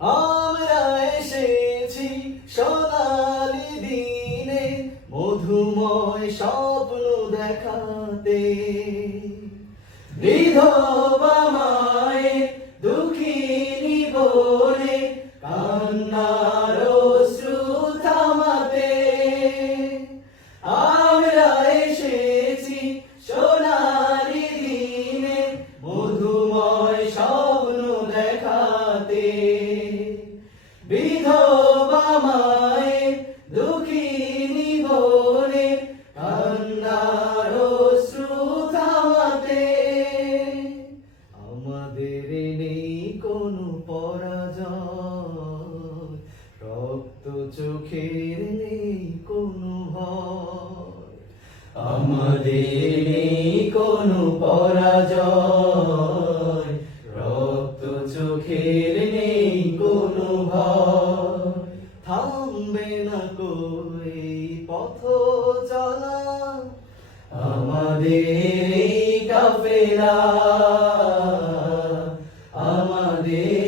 আমরা এসেছি সোনালি দিনে মধুময় স্বপ্ন দেখাতে। বিধবা মায়ের দুঃখিনী বোনে কান্নার অশ্রু থামাতে। আমরা এসেছি সোনালি দিনে মধুময় স্বপ্ন দেখাতে। বিধবা মায়ের দুঃখিনী বোনে কান্নার অশ্রু থামাতে। আমাদের নেই কোনো পরাজয়, রক্ত চোখের নেই কোনো ভয়। আমাদের নেই কোনো পরাজয়, রক্ত চোখের নেই কোনো ভয়। থামবে না কো এই পথ চলা, আমাদের এই কাফেলা, আমাদের